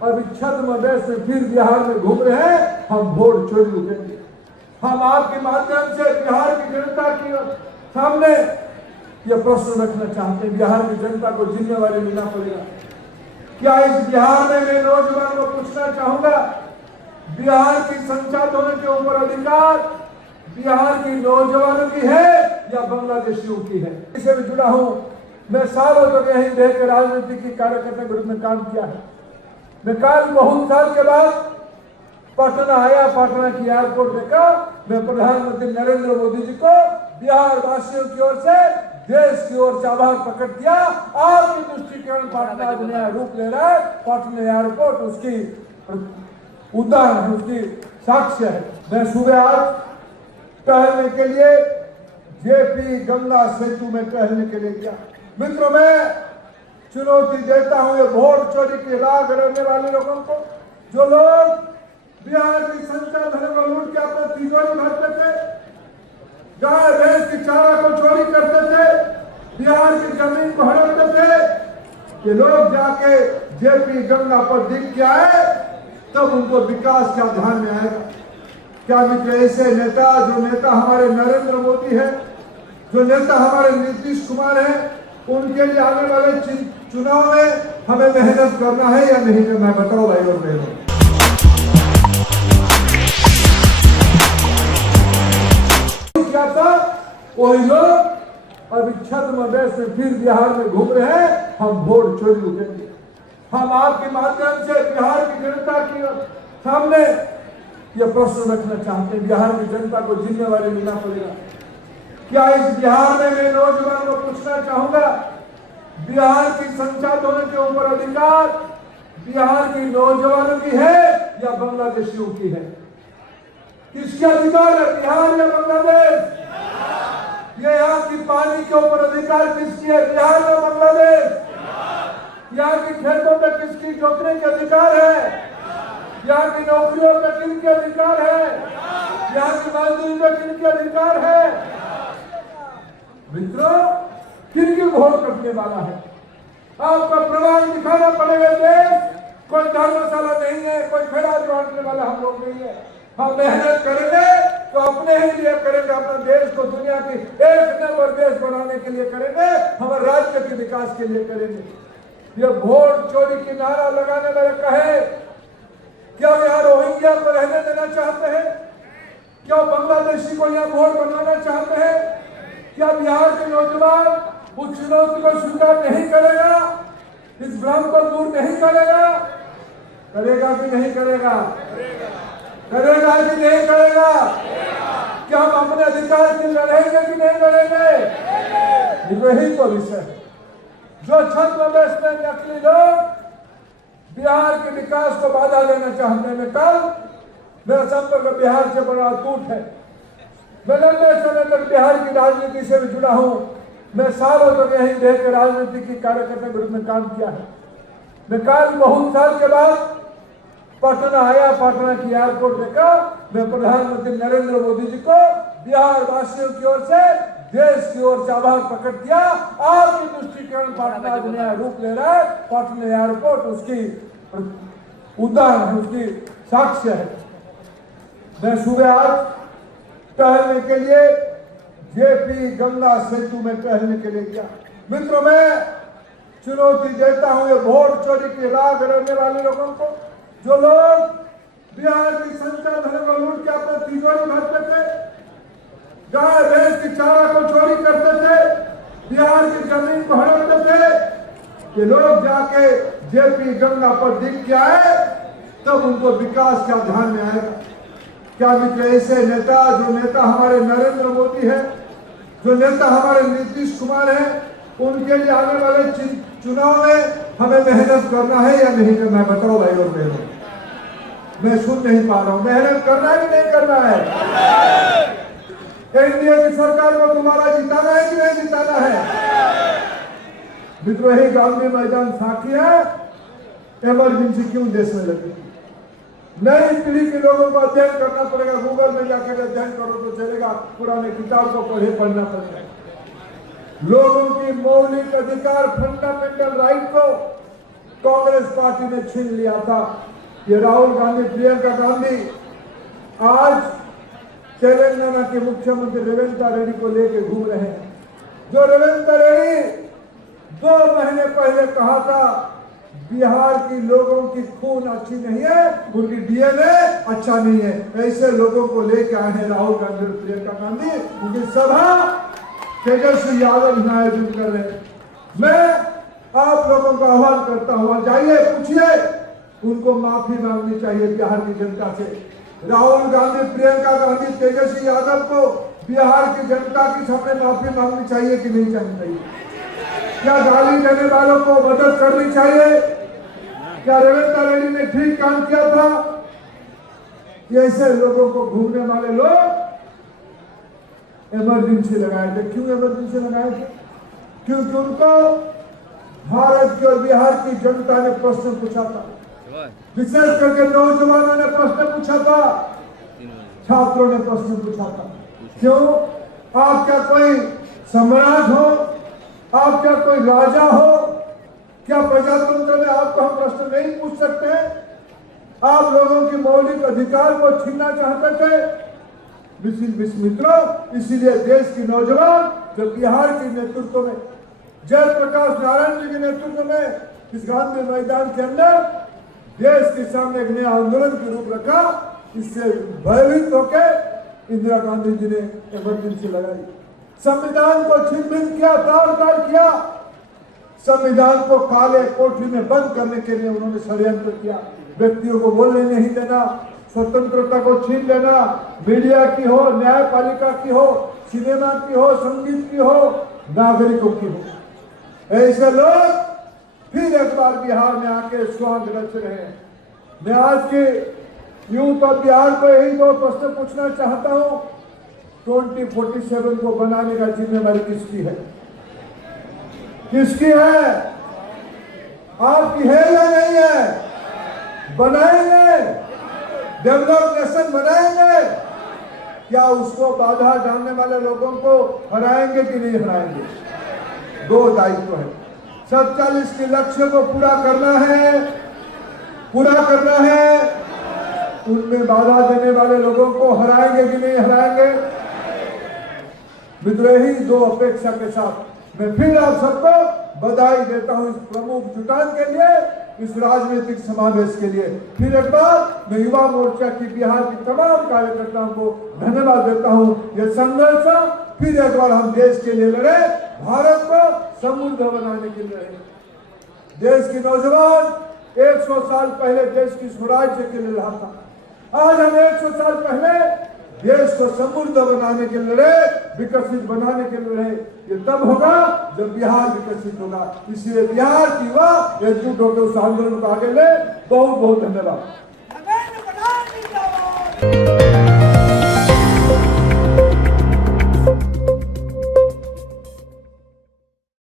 अभी छद्म वेश में फिर बिहार में घूम रहे हैं, हम वोट चोरी लूटेंगे। हम आपके माध्यम से बिहार की जनता के सामने ये प्रश्न रखना चाहते हैं, बिहार की जनता को जिम्मेवारी लेना पड़ेगा। क्या इस बिहार में मैं नौजवान को पूछना चाहूंगा, बिहार की संसाधनों के ऊपर अधिकार बिहार की नौजवानों की है या बांग्लादेशियों की है? इससे भी जुड़ा हूं। मैं सालों तक यही देश के राजनीति की कार्यकर्ता के रूप में काम किया है। मैं कल बहुत साल के बाद पटना आया, पटना की एयरपोर्ट देखा। मैं प्रधानमंत्री नरेंद्र मोदी जी को बिहार वासियों की ओर से, देश की ओर से आभार प्रकट किया। आपकी दृष्टिकोण पटना नया रूप ले रहा है। पटना एयरपोर्ट उसकी उदाहरण है, उसकी साक्ष्य है। मैं सुबह आज टहलने के लिए जेपी गंगा सेतु में टहलने के लिए गया। मित्रों, मैं चुनौती देता हूं ये वोट चोरी की राह रहने वाले लोगों को, जो लोग बिहार की संसाधनों को लूट के अपने तिजोरी भरते थे, गाय भैंस की चारा को चोरी करते थे, बिहार की जमीन को हड़पते थे। ये लोग जाके जेपी गंगा पर दिख के आए, तब उनको विकास क्या ध्यान में आएगा? क्या मित्र, ऐसे नेता, जो नेता हमारे नरेंद्र मोदी है, जो नेता हमारे नीतीश कुमार है, उनके लिए आने वाले चुनाव में हमें मेहनत करना है या नहीं करना है? बताओ भाई और बहनों। क्या था? वही लोग अभी छद्म वेश में फिर बिहार में घूम रहे हैं, हम वोट चोरी लूटेंगे। हम आपके माध्यम से बिहार की जनता के सामने ये प्रश्न रखना चाहते हैं, बिहार की जनता को जिम्मेवारी लेना पड़ेगा। क्या इस बिहार में मैं नौजवान को पूछना चाहूंगा, बिहार की संसाधनों के ऊपर अधिकार बिहार की नौजवानों की है या बांग्लादेशियों की है? किसके अधिकार है, बिहार या बांग्लादेश? ये यहाँ की पानी के ऊपर अधिकार किसकी है, बिहार या बांग्लादेश? यहाँ की खेतों में किसकी जोतने के अधिकार है? यहाँ की नौकरियों में किनके अधिकार है? यहाँ की मजदूरी में किनके अधिकार है? मित्रों, किनकी वोट करने वाला है? आपका प्रमाण दिखाना पड़ेगा। देश कोई धर्मशाला नहीं है, कोई खेड़ा बांटने वाला हम लोग नहीं है। हम मेहनत करेंगे तो अपने ही लिए करेंगे, अपने देश को दुनिया की एक नंबर देश बनाने के लिए करेंगे, हमारे राज्य के विकास के लिए करेंगे। ये वोट चोरी की नारा लगाने वाले कहे, क्या यहाँ रोहिंग्या को रहने देना चाहते हैं? क्या बांग्लादेशी को यहाँ वोट बनाना चाहते हैं? क्या बिहार के नौजवान उस चुनौती को स्वीकार नहीं करेगा? इस भ्रम को दूर नहीं करेगा? करेगा कि नहीं करेगा? करेगा कि नहीं करेगा? क्या हम अपने अधिकार के लिए लड़ेंगे कि नहीं लड़ेंगे? यही तो विषय है। जो छद्मवेश में नकली लोग बिहार के विकास को बाधा देना चाहते हैं। कल मेरा संपर्क बिहार से बड़ा टूट है। मैं लंबे समय तक बिहार की राजनीति से भी जुड़ा हूं। मैं सालों तक यही देश के राजनीति की कार्यकर्ता के रूप में काम किया है। मैं कल बहुत साल के बाद पटना आया, पटना की एयरपोर्ट देखा। मैं प्रधानमंत्री नरेंद्र मोदी जी को बिहार वासियों की ओर से, देश की ओर से आभार प्रकट किया। आपकी दृष्टिकोण पटना नया रूप ले रहा है। पटना एयरपोर्ट उसकी उदाहरण है, उसकी साक्ष्य है। मैं सुबह आज टहलने के लिए जेपी गंगा सेतु में टहलने के लिए गया। मित्रों, मैं चुनौती देता हूं ये वोट चोरी की राह रहने वाले लोगों को, जो लोग बिहार की संसाधनों को लूट के अपने तिजोरी भरते थे, गाय भैंस की चारा को चोरी करते थे, बिहार की जमीन को हड़पते थे। ये लोग जाके जेपी गंगा पर दिख के आए, तब उनको विकास क्या ध्यान में आएगा? क्या मित्र, ऐसे नेता, जो नेता हमारे नरेंद्र मोदी है, जो नेता हमारे नीतीश कुमार है, उनके लिए आने वाले चुनाव में हमें मेहनत करना है या नहीं करना है? बताओ भाई और बहनों। मैं सुन नहीं पा रहा हूं। मेहनत करना है कि नहीं करना है? एनडीए की सरकार को दोबारा जिताना है कि नहीं जिताना है? मित्रों, यही गांधी मैदान साक्षी है। इमरजेंसी क्यों देश में लगी? नई पीढ़ी के लोगों को अध्ययन करना पड़ेगा। गूगल में जाकर अध्ययन करो तो चलेगा, पुराने किताब को पढ़े पढ़ना पड़ेगा। लोगों की मौलिक अधिकार, फंडामेंटल राइट को कांग्रेस पार्टी ने छीन लिया था। ये राहुल गांधी, प्रियंका गांधी आज तेलंगाना के मुख्यमंत्री रेवंत रेड्डी को लेकर घूम रहे हैं। जो रेवंत रेड्डी 2 महीने पहले कहा था बिहार की लोगों की खून अच्छी नहीं है, उनकी डीएनए अच्छा नहीं है, ऐसे लोगों को लेकर आए हैं राहुल गांधी और प्रियंका गांधी। उनकी सभा तेजस्वी यादव आयोजन कर रहे हैं। मैं आप लोगों का आह्वान करता हूं, जाइए पूछिए, उनको माफी मांगनी चाहिए बिहार की जनता से। राहुल गांधी, प्रियंका गांधी, तेजस्वी यादव को बिहार की जनता की सामने माफी मांगनी चाहिए कि नहीं चाहिए? क्या गाली देने वालों को मदद करनी चाहिए? क्या रेवंत रेड्डी ने ठीक काम किया था? ऐसे लोगों को घूमने वाले लोग इमरजेंसी लगाए थे। क्यों इमरजेंसी लगाए थे? क्योंकि उनको भारत की और बिहार की जनता ने प्रश्न पूछा था, विशेष करके नौजवानों ने प्रश्न पूछा था, छात्रों ने प्रश्न पूछा था। क्यों? आप क्या कोई सम्राट हो? आप क्या कोई राजा हो? क्या प्रजातंत्र में आपको हम प्रश्न नहीं पूछ सकते? आप लोगों की मौलिक अधिकार को छीनना चाहते थे मित्रों। इसीलिए देश की नौजवान जो बिहार के नेतृत्व में, जयप्रकाश नारायण जी के नेतृत्व में इस गांधी मैदान के अंदर देश के सामने एक नया आंदोलन के रूप रखा। इससे भयभीत होकर इंदिरा गांधी जी ने इमरजेंसी लगाई, संविधान को छीन-भिन किया, तार-तार किया, संविधान को काले कोठरी में बंद करने के लिए उन्होंने षड्यंत्र किया। व्यक्तियों को बोलने नहीं देना, स्वतंत्रता को छीन लेना, मीडिया की हो, न्यायपालिका की हो, सिनेमा की हो, संगीत की हो, नागरिकों की हो। ऐसे लोग फिर एक बार बिहार में आके स्वांग रच रहे हैं। मैं आज के यूथ ऑफ बिहार को यही 2 प्रश्न पूछना चाहता हूं। 2047 को बनाने का जिम्मेवारी किसकी है? किसकी है? आपकी है या नहीं है? बनाएंगे, डेवलप नेशन बनाएंगे। क्या उसको बाधा डालने वाले लोगों को हराएंगे कि नहीं हराएंगे? 2 दायित्व है। 47 के लक्ष्य को पूरा करना है, पूरा करना है। उनमें बाधा देने वाले लोगों को हराएंगे कि नहीं हराएंगे? मित्रों, यही 2 अपेक्षा के साथ मैं फिर आप सबको बधाई देता हूं इस प्रमुख जुटान के लिए, इस राजनीतिक समावेश के लिए। फिर एक बार मैं युवा मोर्चा की बिहार की तमाम कार्यकर्ताओं को धन्यवाद देता हूं। ये संघर्ष फिर एक बार हम देश के लिए लड़े, भारत को समृद्ध बनाने के लिए लड़े। देश की नौजवान 100 साल पहले देश की स्वराज्य के लिए लड़ा था। आज हम 100 साल पहले देश को समृद्ध बनाने के लिए लड़े, विकसित बनाने के लिए लड़े। ये तब होगा जब बिहार विकसित होगा। इसलिए बिहार की युवा एकजुट होकर उस आंदोलन को आगे ले। बहुत बहुत धन्यवाद।